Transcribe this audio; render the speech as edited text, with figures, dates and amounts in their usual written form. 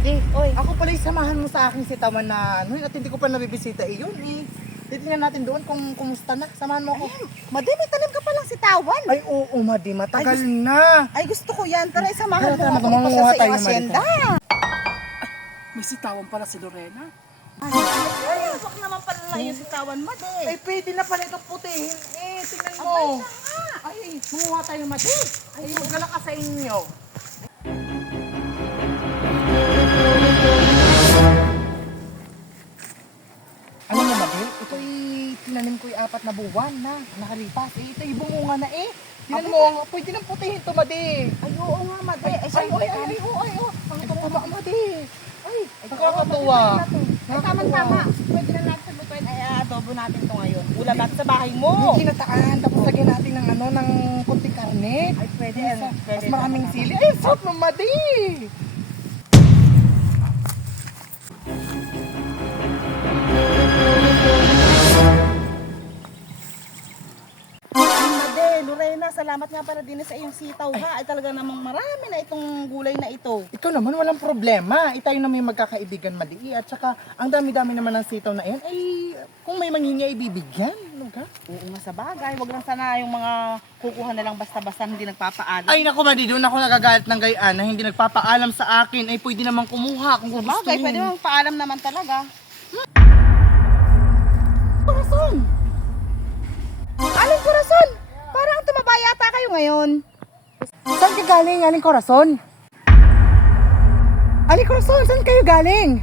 Madi, Oy. ako pala yung samahan mo sa akin si Tawan na ano, at hindi ko pa nabibisita iyon eh. Titingnan natin doon kung kumusta na. Samahan mo ako. Madi, may tanim ka palang sitawan. Ay, oo, Madi, matagal na. Ay, gusto ko yan. Tara, isamahan Tara, mo ako mangunguha ipasa sa tayo, iyong Madi, asyenda. May sitawan pala si Lorena. Ay, wag naman pala na yung sitawan, Madi. Ay, pwede na pala itong putihin. Eh, tingnan mo. Abay, siya nga. Ay, manguha tayo, Madi. Ay, magdala ka sa inyo. Alam mo, Madi, ito'y tinanim ko'y 4 na buwan na nakalipas. Eh, ito'y bumunga na eh. Tingnan mo, pwede nang putihin to, Madi. Ay, oo nga, Madi. Ay, Ay, siyempre, ang tama, Madi. Ay, nakakatuwa. Ay, tama-tama. Pwede na natin sabutuin. Ay, adobo natin to ngayon. Ulam natin sa bahay mo. Yung kinataan, tapos lagyan natin ng ano, ng kunting karne. Ay, pwede. Mas maraming sili. Ay, sarap ng Madi. Madi, Lorena, salamat nga pala din sa iyong sitaw ha. Ay, talaga namang marami na itong gulay na ito. Ito naman, walang problema. Tayo na may magkakaibigan, Madi. At saka, ang dami-dami naman ng sitaw na yan, ay kung may manghingi, ay bibigyan. Ano ka? Oo nga sa bagay. Wag lang sana yung mga kukuha na lang basta-basta hindi nagpapaalam. Ay, naku, Madi, doon ako nagagalit ng gayaan na hindi nagpapaalam sa akin. Ay, pwede naman kumuha kung Sa gusto bagay, pwede mo. mong paalam naman talaga. Corazon! Aling Corazon! Parang tumaba yata kayo ngayon. Saan ka galing, Aling Corazon? Aling Corazon, saan kayo galing?